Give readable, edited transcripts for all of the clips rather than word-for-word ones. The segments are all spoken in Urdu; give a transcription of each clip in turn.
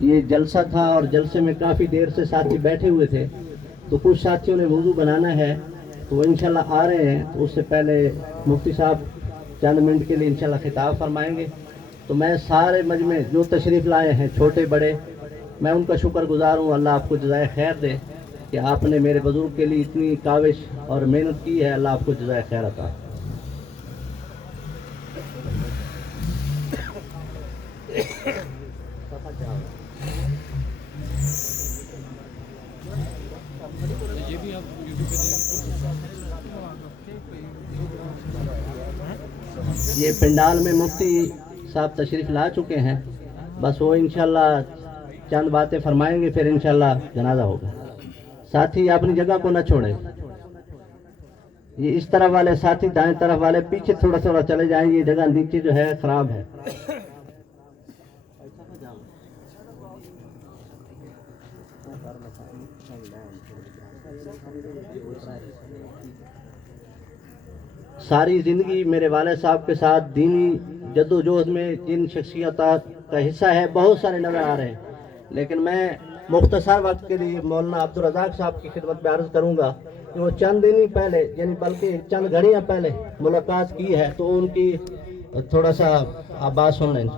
یہ جلسہ تھا اور جلسے میں کافی دیر سے ساتھی بیٹھے ہوئے تھے، تو کچھ ساتھیوں نے وضو بنانا ہے تو وہ انشاءاللہ آ رہے ہیں، تو اس سے پہلے مفتی صاحب چند منٹ کے لیے انشاءاللہ خطاب فرمائیں گے۔ تو میں سارے مجمع جو تشریف لائے ہیں چھوٹے بڑے، میں ان کا شکر گزار ہوں، اللہ آپ کو جزائے خیر دے کہ آپ نے میرے بزرگ کے لیے اتنی کاوش اور محنت کی ہے، اللہ آپ کو جزائے خیر عطا۔ یہ پنڈال میں مفتی صاحب تشریف لا چکے ہیں، بس وہ انشاءاللہ چند باتیں فرمائیں گے، پھر انشاءاللہ جنازہ ہوگا۔ ساتھی اپنی جگہ کو نہ چھوڑیں، یہ اس طرف والے ساتھی دائیں طرف والے پیچھے تھوڑا تھوڑا چلے جائیں، یہ جگہ نیچے جو ہے خراب ہے۔ ساری زندگی میرے والد صاحب کے ساتھ دینی جدوجہد میں جن شخصیات کا حصہ ہے بہت سارے نظر آ رہے ہیں، لیکن میں مختصر وقت کے لیے مولانا عبدالرزاق صاحب کی خدمت میں عرض کروں گا کہ وہ چند دن ہی پہلے، یعنی بلکہ چند گھڑیاں پہلے ملاقات کی ہے، تو ان کی تھوڑا سا آپ بات سن لیں۔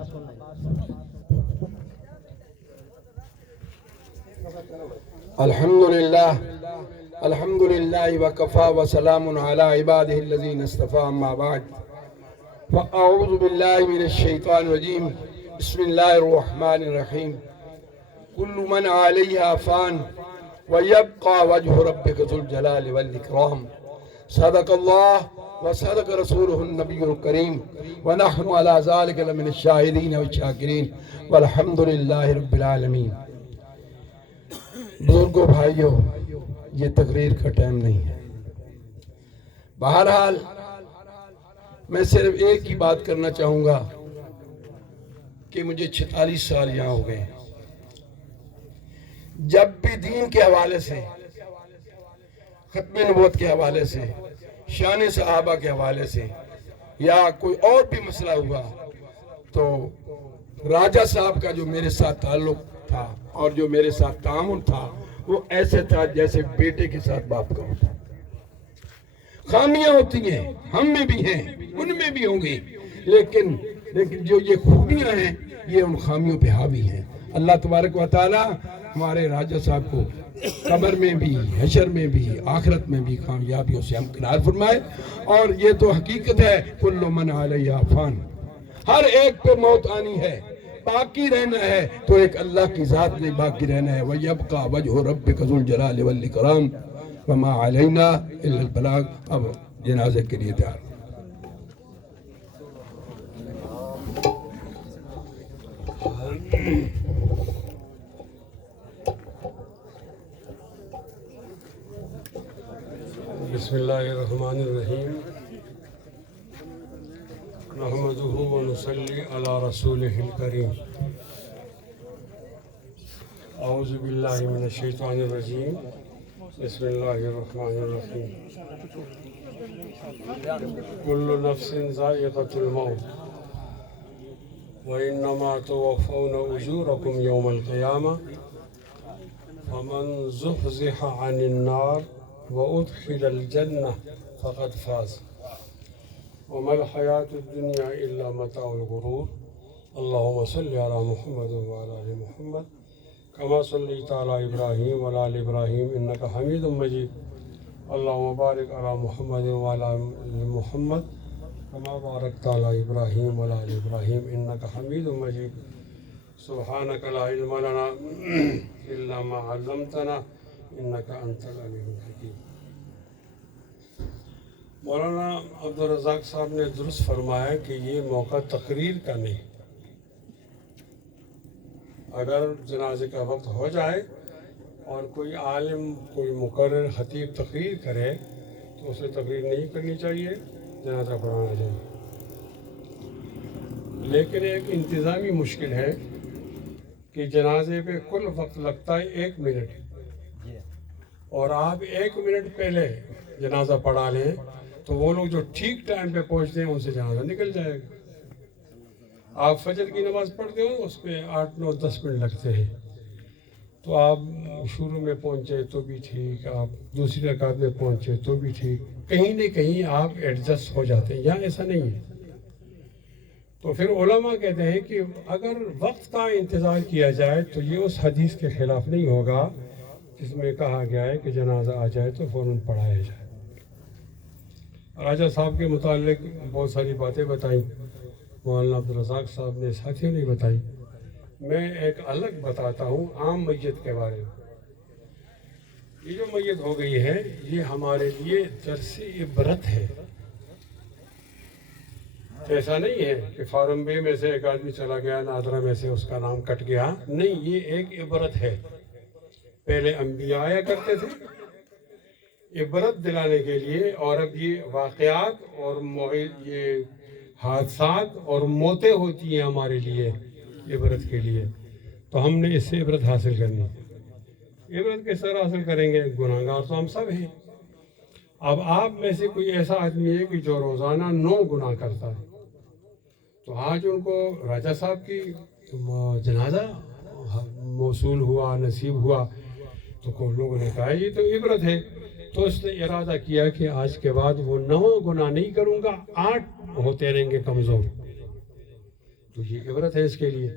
الحمد للہ وکفا وسلام علی عبادہ الذین اصطفیٰ، اما بعد فاعوذ باللہ من الشیطان الرجیم، بسم اللہ الرحمن الرحیم۔ کل من علیہا فان ویبقى وجہ ربک ذو الجلال والاکرام۔ صدق اللہ وصدق رسولہ النبی الکریم، ونحن علی ذلک لمن الشاہدین والشاکرین، والحمد للہ رب العالمین۔ بزرگوں، بھائیوں، یہ تقریر کا ٹائم نہیں ہے، بہرحال میں صرف ایک ہی بات کرنا چاہوں گا کہ مجھے 46 سال یہاں ہو گئے، جب بھی دین کے حوالے سے، ختم نبوت کے حوالے سے، شان صحابہ کے حوالے سے یا کوئی اور بھی مسئلہ ہوا، تو راجہ صاحب کا جو میرے ساتھ تعلق تھا اور جو میرے ساتھ تعامل تھا وہ ایسے تھا جیسے بیٹے کے ساتھ باپ کا ہوتا۔ خامیاں ہوتی ہیں، ہم میں بھی ہیں، ان میں بھی ہوں گی، لیکن جو یہ خوبیاں ہیں یہ ان خامیوں پہ حاوی ہیں۔ اللہ تبارک و تعالی ہمارے راجہ صاحب کو قبر میں بھی، حشر میں بھی، آخرت میں بھی کامیابیوں سے ہمکنار فرمائے۔ اور یہ تو حقیقت ہے، کل من علیہا فان، ہر ایک پہ موت آنی ہے، باقی رہنا ہے تو ایک اللہ کی ذات میں باقی رہنا ہے۔ وَيَبْقَى وَجْهُ رَبِّكَ ذُو الْجَلَالِ وَالْإِكْرَامِ وَمَا عَلَيْنَا إِلَّا الْبَلَاغُ۔ اب جنازے کے لیے تیار۔ بسم اللہ الرحمن الرحیم، نحمدہ ونصلی علی رسولہ الکریم۔ اعوذ باللہ من الشیطان الرجیم، بسم اللہ الرحمن الرحیم۔ کل نفس ذائقۃ الموت وإنما توفون أجوركم يوم القيامة فمن زحزح عن النار وأدخل الجنة فقد فاز وما الحياة الدنيا إلا متاع الغرور۔ اللهم صل على محمد وعلى آل محمد كما صليت على إبراهيم وعلى آل إبراهيم إنك حميد مجيد۔ اللهم بارك على محمد وعلى آل محمد كما باركت على إبراهيم وعلى آل إبراهيم إنك حميد مجيد۔ سبحانك لا علم لنا إلا ما علمتنا إنك أنت العليم الحكيم۔ مولانا عبدالرزاق صاحب نے درست فرمایا کہ یہ موقع تقریر کا نہیں، اگر جنازے کا وقت ہو جائے اور کوئی عالم کوئی مقرر خطیب تقریر کرے تو اسے تقریر نہیں کرنی چاہیے، جنازہ پڑھانا چاہیے۔ لیکن ایک انتظامی مشکل ہے کہ جنازے پہ کل وقت لگتا ہے 1 منٹ، اور آپ 1 منٹ پہلے جنازہ پڑھا لیں تو وہ لوگ جو ٹھیک ٹائم پہ پہنچتے ہیں ان سے جنازہ نکل جائے گا۔ آپ فجر کی نماز پڑھتے ہو اس پہ 8 9 10 منٹ لگتے ہیں، تو آپ شروع میں پہنچے تو بھی ٹھیک، آپ دوسری رکعت میں پہنچے تو بھی ٹھیک، کہیں نہ کہیں آپ ایڈجسٹ ہو جاتے ہیں، یہاں ایسا نہیں ہے۔ تو پھر علماء کہتے ہیں کہ اگر وقت کا انتظار کیا جائے تو یہ اس حدیث کے خلاف نہیں ہوگا جس میں کہا گیا ہے کہ جنازہ آ جائے تو فوراً پڑھایا جائے۔ راجہ صاحب کے متعلق بہت ساری باتیں بتائیں، مولانا عبدالرزاق صاحب نے، ساتھیوں نے بتائی۔ میں ایک الگ بتاتا ہوں عام میت کے بارے میں۔ یہ جو میت ہو گئی ہے یہ ہمارے لیے درس عبرت ہے۔ ایسا نہیں ہے کہ فارم بے میں سے ایک آدمی چلا گیا، نادرہ میں سے اس کا نام کٹ گیا، نہیں، یہ ایک عبرت ہے۔ پہلے انبیاء آیا کرتے تھے عبرت دلانے کے لیے، اور اب یہ واقعات اور یہ حادثات اور موتیں ہوتی ہیں ہمارے لیے عبرت کے لیے، تو ہم نے اس سے عبرت حاصل کرنی ہے۔ عبرت کس طرح حاصل کریں گے؟ گناہگار تو ہم سب ہیں۔ اب آپ میں سے کوئی ایسا آدمی ہے کہ جو روزانہ 9 گناہ کرتا ہے، تو آج ان کو راجہ صاحب کی جنازہ موصول ہوا، نصیب ہوا، تو کوئی لوگوں نے کہا یہ تو عبرت ہے، تو اس نے ارادہ کیا کہ آج کے بعد وہ 9 گناہ نہیں کروں گا، 8 ہوتے رہیں گے کمزور، تو یہ عبرت ہے اس کے لیے۔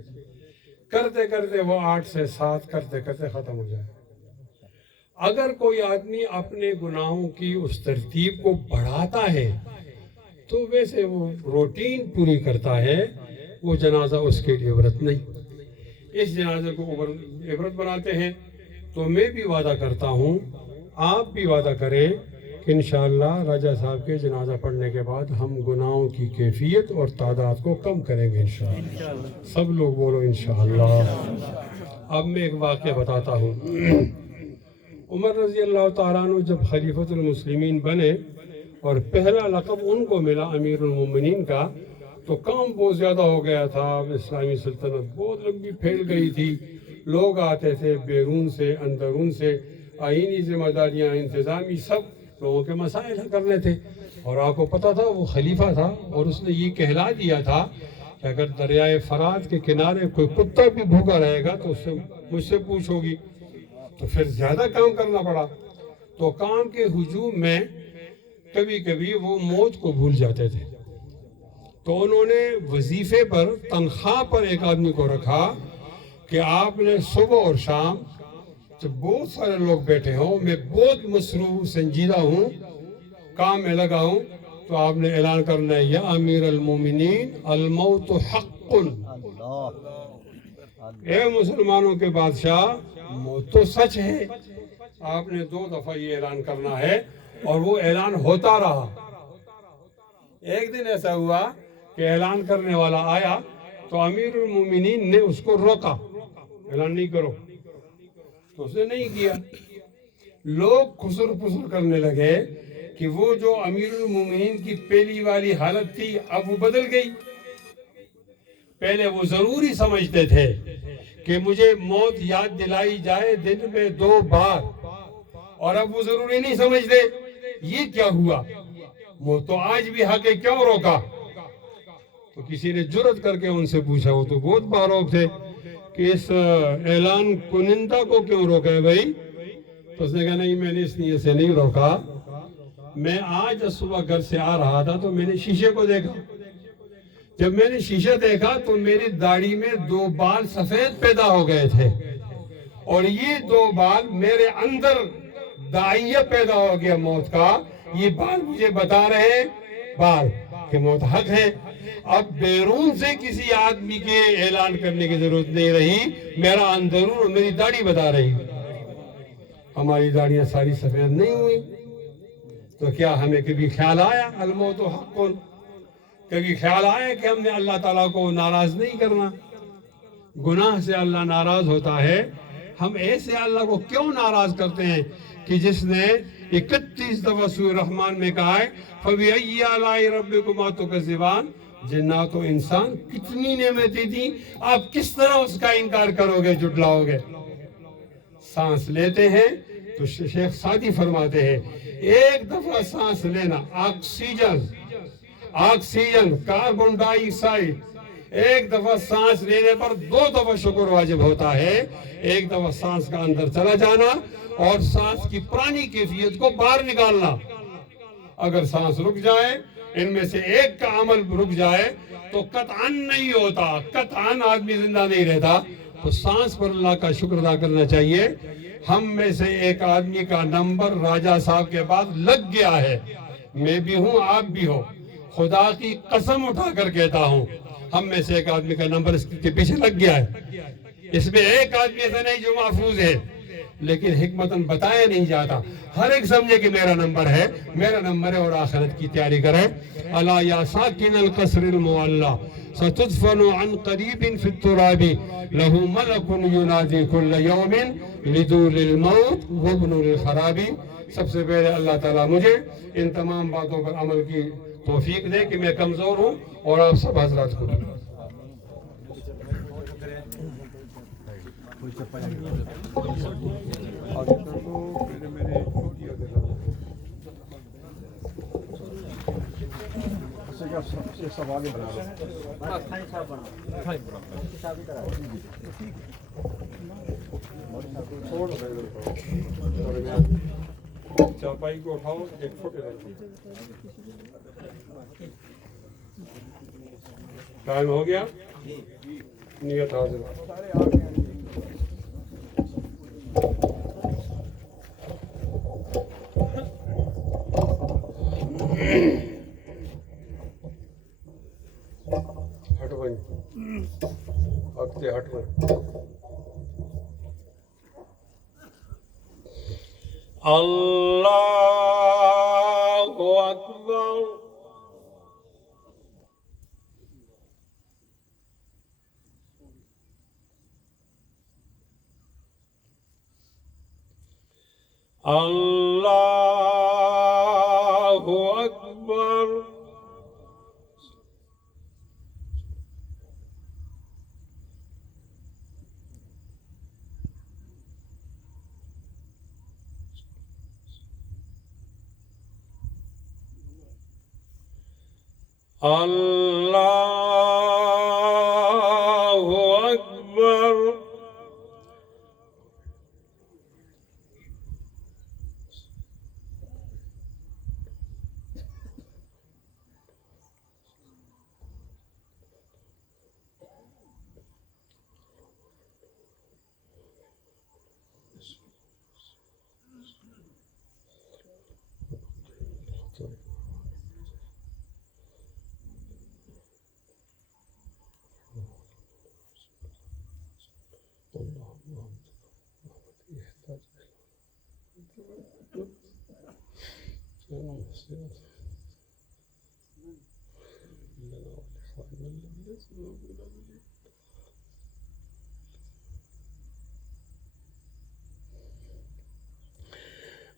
کرتے کرتے وہ 8 سے 7 کرتے کرتے ختم ہو جائے۔ اگر کوئی آدمی اپنے گناہوں کی اس ترتیب کو بڑھاتا ہے تو ویسے وہ روٹین پوری کرتا ہے، وہ جنازہ اس کے لیے عبرت نہیں۔ اس جنازے کو عبرت بناتے ہیں، تو میں بھی وعدہ کرتا ہوں، آپ بھی وعدہ کریں کہ انشاءاللہ راجہ صاحب کے جنازہ پڑھنے کے بعد ہم گناہوں کی کیفیت اور تعداد کو کم کریں گے انشاءاللہ۔ سب لوگ بولو انشاءاللہ۔ اب میں ایک واقعہ بتاتا ہوں۔ عمر رضی اللہ تعالیٰ عنہ جب خلیفۃ المسلمین بنے اور پہلا لقب ان کو ملا امیر المومنین کا، تو کام بہت زیادہ ہو گیا تھا، اسلامی سلطنت بہت لمبی پھیل گئی تھی، لوگ آتے تھے بیرون سے اندرون سے، آئینی ذمہ داریاں، انتظامی، سب لوگوں کے مسائل حل کرنے تھے۔ اور آپ کو پتا تھا وہ خلیفہ تھا، اور اس نے یہ کہلا دیا تھا کہ اگر دریائے فرات کے کنارے کوئی کتا بھی بھوکا رہے گا تو اس سے مجھ سے پوچھو گی، تو پھر زیادہ کام کرنا پڑا۔ تو کام کے ہجوم میں کبھی کبھی وہ موت کو بھول جاتے تھے، تو انہوں نے وظیفے پر، تنخواہ پر ایک آدمی کو رکھا کہ آپ نے صبح اور شام جب بہت سارے لوگ بیٹھے ہوں، میں بہت مصروف سنجیدہ ہوں، کام میں لگا ہوں، تو آپ نے اعلان کرنا ہے، یا امیر المومنین الموت حق، اے مسلمانوں کے بادشاہ موت تو سچ ہے۔ آپ نے 2 دفعہ یہ اعلان کرنا ہے، اور وہ اعلان ہوتا رہا۔ ایک دن ایسا ہوا کہ اعلان کرنے والا آیا تو امیر المومنین نے اس کو روکا، اعلان نہیں کرو، تو اس نے نہیں کیا۔ لوگ خسر پسر کرنے لگے کہ وہ جو امیر المومنین کی پہلی والی حالت تھی اب وہ بدل گئی۔ پہلے وہ ضروری سمجھتے تھے کہ مجھے موت یاد دلائی جائے دن میں 2 بار، اور اب وہ ضروری نہیں سمجھتے۔ یہ کیا ہوا؟ موت تو آج بھی حق ہے، کیوں روکا؟ تو کسی نے جرت کر کے ان سے پوچھا، وہ تو بہت باروک تھے، کہ اس اعلان کنندہ کو کیوں روکا ہے بھائی؟ تو اس نے کہا نہیں، میں نے اس نیت سے نہیں روکا، میں آج صبح گھر سے آ رہا تھا تو میں نے شیشے کو دیکھا، جب میں نے شیشہ دیکھا تو میری داڑھی میں 2 بال سفید پیدا ہو گئے تھے، اور یہ 2 بال میرے اندر داعیہ پیدا ہو گیا موت کا۔ یہ بال مجھے بتا رہے ہیں بال کہ موت حق ہے۔ اب بیرون سے کسی آدمی کے اعلان کرنے کی ضرورت نہیں رہی، میرا اندرون اور میری داڑھی بتا رہی۔ ہماری داڑیاں ساری سفید نہیں ہوئی، تو کیا ہمیں کبھی خیال آیا الموت حق؟ کبھی خیال آیا کہ ہم نے اللہ تعالیٰ کو ناراض نہیں کرنا؟ گناہ سے اللہ ناراض ہوتا ہے، ہم ایسے اللہ کو کیوں ناراض کرتے ہیں کہ جس نے 31 دفعہ سورہ رحمان میں کہا ہے فَبِأَيِّ آلَاءِ رَبِّكُمَا تُكَذِّبَانِ جنات و انسان کتنی نعمتیں تھیں، آپ کس طرح اس کا انکار کرو گے، جھٹلاؤ گے؟ سانس لیتے ہیں تو شیخ سعدی فرماتے ہیں ایک دفعہ سانس لینا، آکسیجن کاربن ڈائی آکسائڈ، ایک دفعہ سانس لینے پر 2 دفعہ شکر واجب ہوتا ہے۔ ایک دفعہ سانس کا اندر چلا جانا اور سانس کی پرانی کیفیت کو باہر نکالنا۔ اگر سانس رک جائے، ان میں سے ایک کا عمل رک جائے تو قطعاً نہیں ہوتا، قطعاً آدمی زندہ نہیں رہتا۔ تو سانس پر اللہ کا شکر ادا کرنا چاہیے۔ ہم میں سے ایک آدمی کا نمبر راجہ صاحب کے بعد لگ گیا ہے، میں بھی ہوں، آپ بھی ہو، خدا کی قسم اٹھا کر کہتا ہوں، ہم میں سے ایک آدمی کا نمبر اس کے پیچھے لگ گیا ہے۔ اس میں ایک آدمی ایسا نہیں جو محفوظ ہے، لیکن حکمتاً بتایا نہیں جاتا۔ ہر ایک سمجھے کہ میرا نمبر ہے، میرا نمبر ہے، اور آخرت کی تیاری کرے۔ الا یا ساکن القصر المعلی ستدفن عن قریب فی التراب لہ ملک ینادی کل یوم لدول الموت وابن الخراب۔ سب سے پہلے اللہ تعالیٰ مجھے ان تمام باتوں پر عمل کی توفیق دے کہ میں کمزور ہوں، اور آپ سب حضرات کو۔ چارپائی کو اٹھاؤ، ایک فٹ رکھو۔ ٹائم ہو گیا، نیت حاضر۔ ہٹ بھائی، ہٹ بھائی۔ اللہ اکبر۔ اللہ اکبر۔ اللہ اکبر۔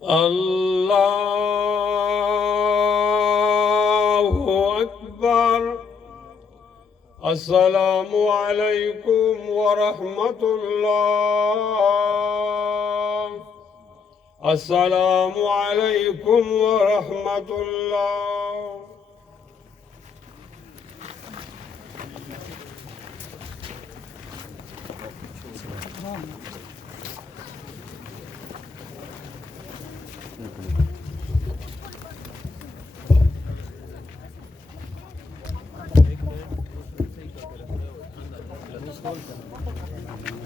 اللہ اکبر۔ السلام علیکم ورحمۃ اللہ۔ السلام علیکم ورحمۃ اللہ۔ Let's go.